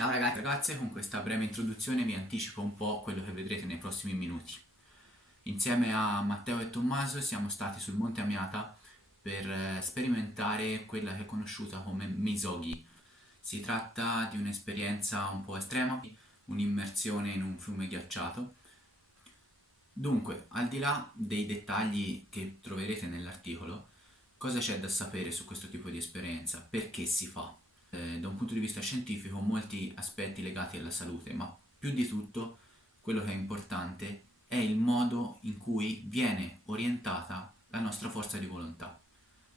Ciao ragazzi e ragazze, con questa breve introduzione vi anticipo un po' quello che vedrete nei prossimi minuti. Insieme a Matteo e Tommaso siamo stati sul Monte Amiata per sperimentare quella che è conosciuta come Misogi. Si tratta di un'esperienza un po' estrema, un'immersione in un fiume ghiacciato. Dunque, al di là dei dettagli che troverete nell'articolo, cosa c'è da sapere su questo tipo di esperienza? Perché si fa? Da un punto di vista scientifico molti aspetti legati alla salute, ma più di tutto quello che è importante è il modo in cui viene orientata la nostra forza di volontà.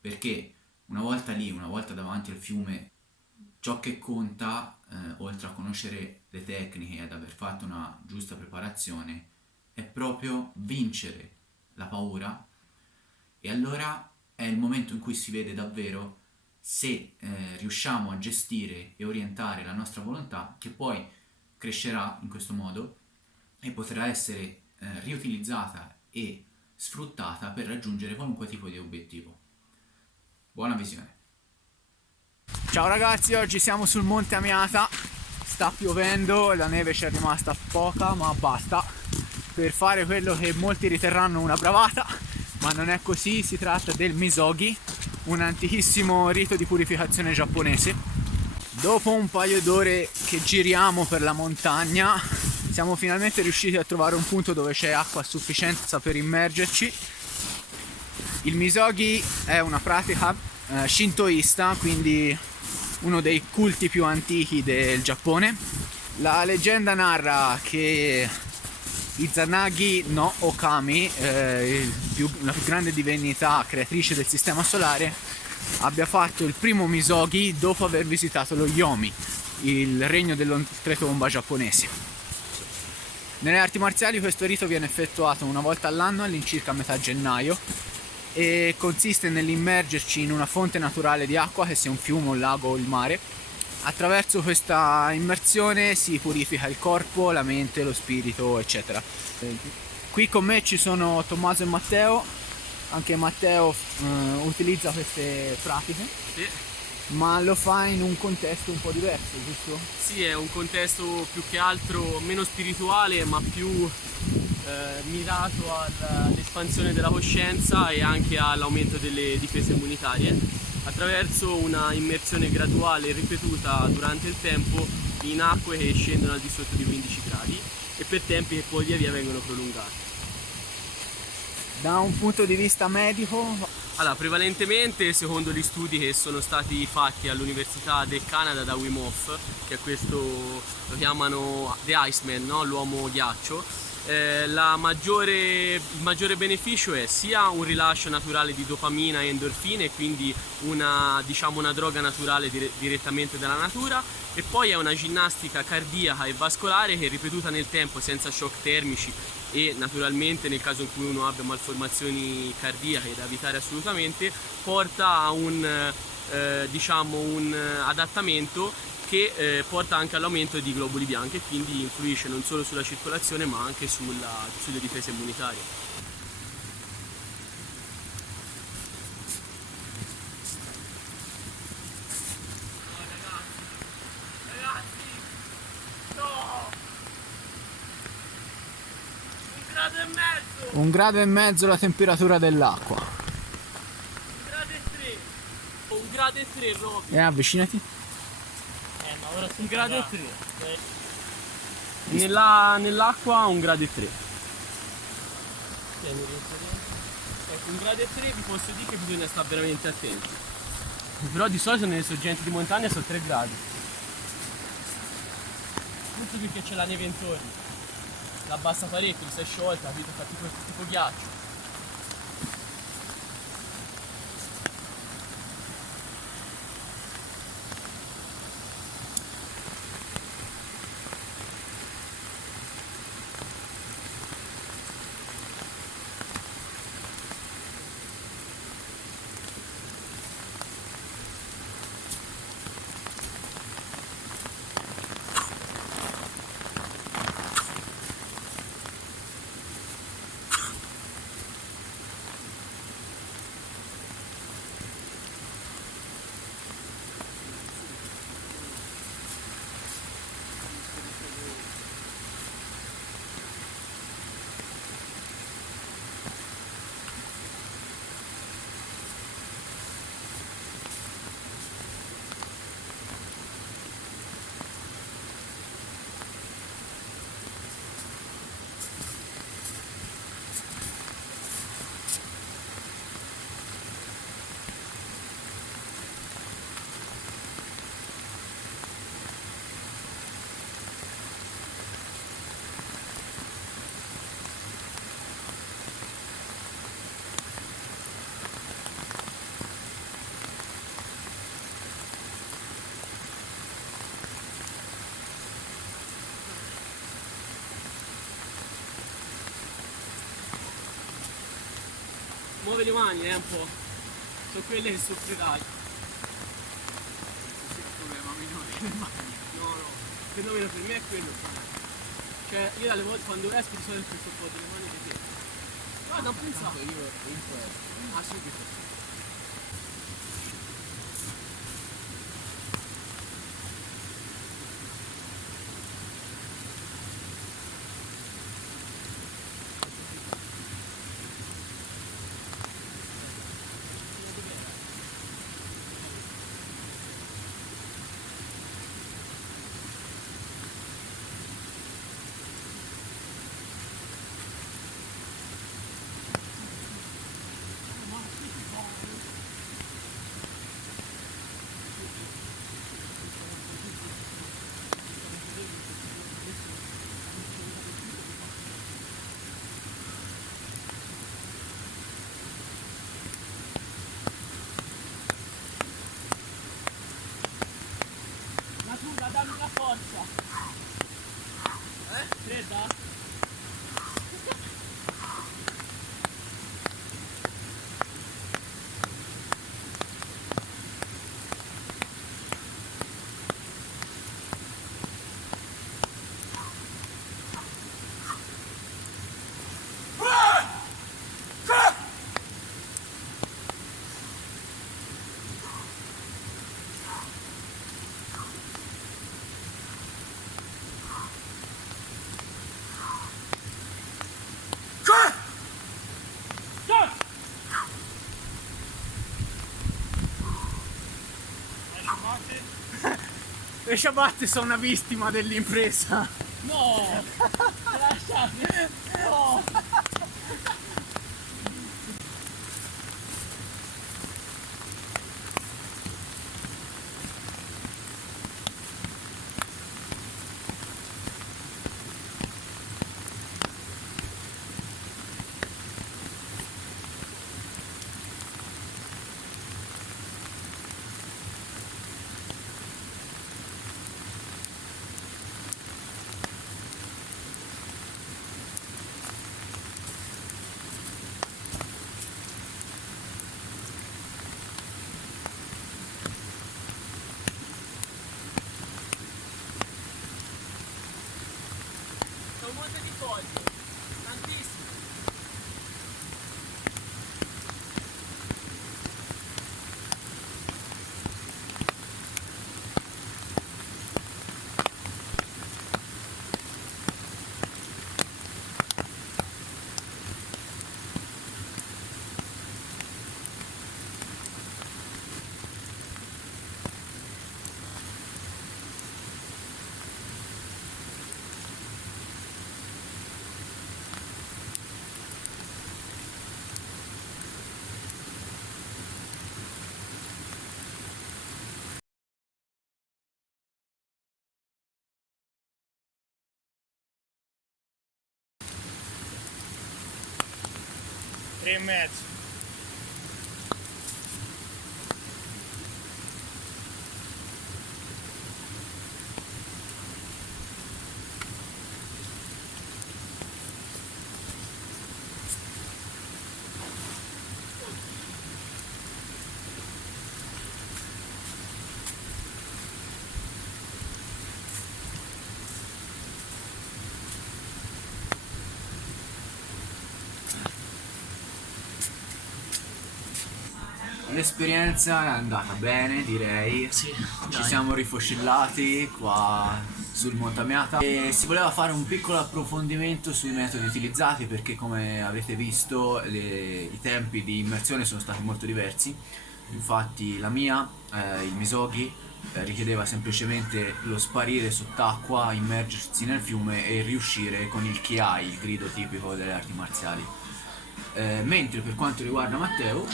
Perché una volta lì, una volta davanti al fiume, ciò che conta, oltre a conoscere le tecniche e ad aver fatto una giusta preparazione, è proprio vincere la paura, e allora è il momento in cui si vede davvero se riusciamo a gestire e orientare la nostra volontà, che poi crescerà in questo modo e potrà essere riutilizzata e sfruttata per raggiungere qualunque tipo di obiettivo. Buona visione! Ciao ragazzi, oggi siamo sul Monte Amiata, sta piovendo, la neve ci è rimasta poca ma basta per fare quello che molti riterranno una bravata, ma non è così. Si tratta del Misogi, un antichissimo rito di purificazione giapponese. Dopo un paio d'ore che giriamo per la montagna siamo finalmente riusciti a trovare un punto dove c'è acqua a sufficienza per immergerci. Il Misogi è una pratica shintoista, quindi uno dei culti più antichi del Giappone. La leggenda narra che Izanagi no Okami, la più grande divinità creatrice del sistema solare, abbia fatto il primo Misogi dopo aver visitato lo Yomi, il regno dell'oltretomba giapponese. Nelle arti marziali questo rito viene effettuato una volta all'anno, all'incirca a metà gennaio, e consiste nell'immergerci in una fonte naturale di acqua, che sia un fiume, un lago o il mare. Attraverso questa immersione si purifica il corpo, la mente, lo spirito, eccetera. Qui con me ci sono Tommaso e Matteo. Anche Matteo utilizza queste pratiche, Sì. ma lo fa in un contesto un po' diverso, giusto? Sì, è un contesto più che altro meno spirituale, ma più mirato all'espansione della coscienza e anche all'aumento delle difese immunitarie, attraverso una immersione graduale e ripetuta durante il tempo in acque che scendono al di sotto di 15 gradi e per tempi che poi via via vengono prolungati. Da un punto di vista medico, Allora, prevalentemente, secondo gli studi che sono stati fatti all'Università del Canada da Wim Hof, che è questo, lo chiamano The Iceman, no? L'uomo ghiaccio, il maggiore beneficio è sia un rilascio naturale di dopamina e endorfine, quindi una droga naturale direttamente dalla natura, e poi è una ginnastica cardiaca e vascolare che, ripetuta nel tempo senza shock termici e naturalmente nel caso in cui uno abbia malformazioni cardiache da evitare assolutamente, porta a un adattamento che porta anche all'aumento di globuli bianchi e quindi influisce non solo sulla circolazione ma anche sulle difese immunitarie. un grado e mezzo la temperatura dell'acqua. 1 grado e 3, Roby. E avvicinati. Ma ora 1 grado e 3. Nell'acqua 1 grado e 3. Ecco, 1 grado e 3 vi posso dire che bisogna stare veramente attenti. Però di solito nelle sorgenti di montagna sono 3 gradi. Tutto perché c'è la neve intorno. La abbassa parecchio, si è sciolta, capito? Fa tipo ghiaccio. muove le mani, un po'. Sono quelle che soffrirai. Questo è il problema minore del mani. No, no, perlomeno per me è quello. Cioè, io alle volte quando esco di solito sto un po' delle mani di te. Guarda, ho pensato. Io entro Ah, subito. Dammi una forza. Fredda? Le ciabatte sono una vittima dell'impresa. No! Lasciate! No! C'è un monte di foglie, tantissimi. Tre e mezzo. L'esperienza è andata bene, direi. Sì, Ci siamo rifocillati qua sul Monte Amiata e si voleva fare un piccolo approfondimento sui metodi utilizzati perché come avete visto i tempi di immersione sono stati molto diversi. Infatti la mia, il Misogi, richiedeva semplicemente lo sparire sott'acqua, immergersi nel fiume e riuscire con il Kiai, il grido tipico delle arti marziali. Mentre per quanto riguarda Matteo,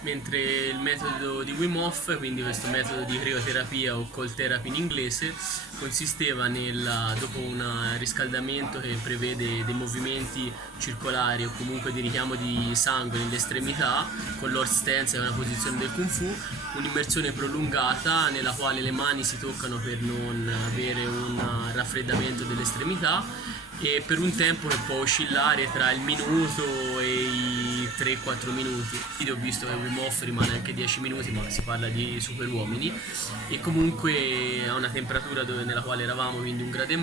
mentre il metodo di Wim Hof, quindi questo metodo di crioterapia o cold therapy in inglese, consisteva dopo un riscaldamento che prevede dei movimenti circolari o comunque di richiamo di sangue nelle estremità, con l'horse stance, che è una posizione del Kung Fu, un'immersione prolungata nella quale le mani si toccano per non avere un raffreddamento delle estremità e per un tempo che può oscillare tra il minuto e i di 3-4 minuti. Io ho visto che Wim Hof rimane anche 10 minuti, ma si parla di super uomini, e comunque a una temperatura nella quale eravamo, quindi 1,5 gradi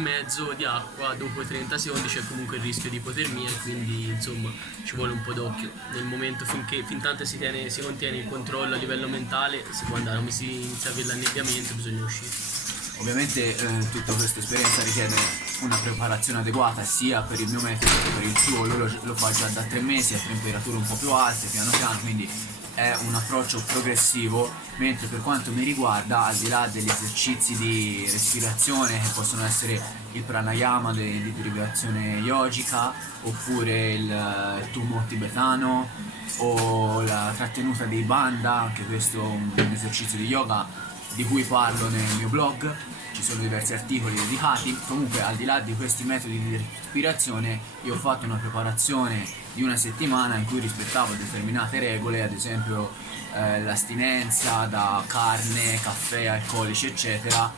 di acqua, dopo 30 secondi c'è comunque il rischio di ipotermia, e quindi insomma ci vuole un po' d'occhio. Nel momento fin tanto si contiene il controllo a livello mentale, si può andare, come si inizia a avere l'annebbiamento bisogna uscire. Ovviamente tutta questa esperienza richiede una preparazione adeguata sia per il mio metodo che per il suo. Lui lo fa già da 3 mesi a temperature un po' più alte, piano piano, quindi è un approccio progressivo, mentre per quanto mi riguarda, al di là degli esercizi di respirazione che possono essere il pranayama di derivazione yogica, oppure il tummo tibetano o la trattenuta dei bandha, anche questo è un esercizio di yoga di cui parlo nel mio blog, ci sono diversi articoli dedicati. Comunque, al di là di questi metodi di respirazione, io ho fatto una preparazione di una settimana in cui rispettavo determinate regole, ad esempio l'astinenza da carne, caffè, alcolici eccetera,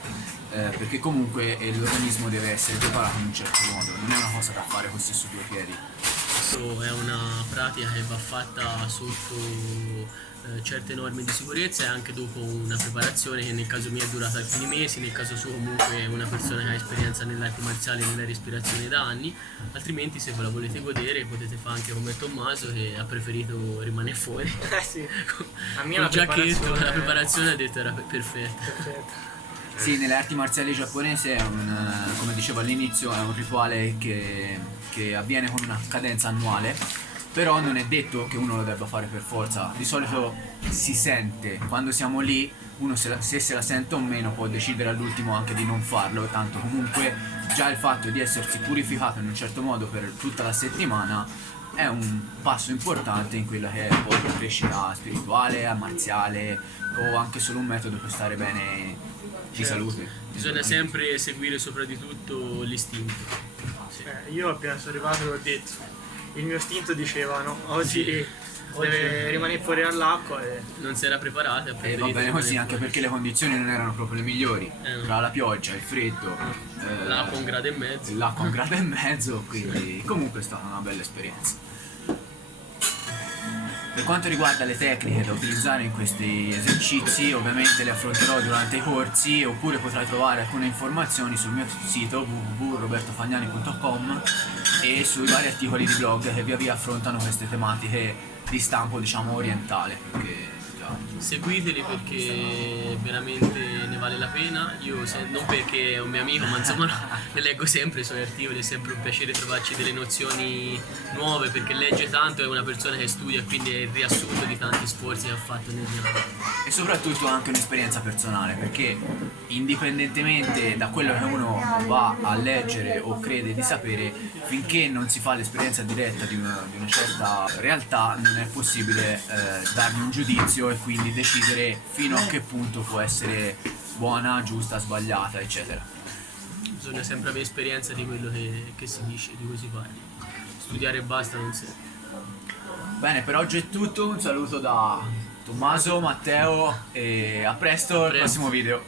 perché comunque l'organismo deve essere preparato in un certo modo, non è una cosa da fare così su due piedi. Questo è una pratica che va fatta sotto certe norme di sicurezza, e anche dopo una preparazione che nel caso mio è durata alcuni mesi, nel caso suo comunque è una persona che ha esperienza nelle arti marziali e nella respirazione da anni. Altrimenti, se ve la volete godere, potete fare anche come Tommaso, che ha preferito rimanere fuori. Sì. A me Col giacchetto, la preparazione ha detto era perfetta. perfetta. Sì, nelle arti marziali giapponesi è come dicevo all'inizio, è un rituale che avviene con una cadenza annuale, però non è detto che uno lo debba fare per forza. Di solito si sente, quando siamo lì, uno se la sente o meno può decidere all'ultimo anche di non farlo, tanto comunque già il fatto di essersi purificato in un certo modo per tutta la settimana è un passo importante in quella che è poi la crescita spirituale, marziale, o anche solo un metodo per stare bene di salute. Bisogna sempre seguire sopra di tutto l'istinto. Sì. Io appena sono arrivato l'ho detto, il mio istinto diceva no, oggi deve rimanere fuori dall'acqua e... Non si era preparata. E va bene così, anche perché le condizioni non erano proprio le migliori, no. tra la pioggia, il freddo, L'acqua 1,5 gradi. l'acqua 1,5 gradi, quindi comunque è stata una bella esperienza. Per quanto riguarda le tecniche da utilizzare in questi esercizi, ovviamente le affronterò durante i corsi, oppure potrai trovare alcune informazioni sul mio sito www.robertofagnani.com e sui vari articoli di blog che via via affrontano queste tematiche di stampo, diciamo, orientale. Perché Seguiteli perché veramente ne vale la pena. Io non perché è un mio amico, ma insomma ne leggo sempre i suoi articoli, è sempre un piacere trovarci delle nozioni nuove, perché legge tanto, è una persona che studia, quindi è il riassunto di tanti sforzi che ha fatto negli anni. e soprattutto anche un'esperienza personale, perché indipendentemente da quello che uno va a leggere o crede di sapere, finché non si fa l'esperienza diretta di una certa realtà non è possibile dargli un giudizio e quindi decidere fino a che punto può essere buona, giusta, sbagliata, eccetera. Bisogna sempre avere esperienza di quello che si dice, di cui si parla. Studiare e basta non serve. Bene, per oggi è tutto, un saluto da Tommaso, Matteo e a presto al prossimo video.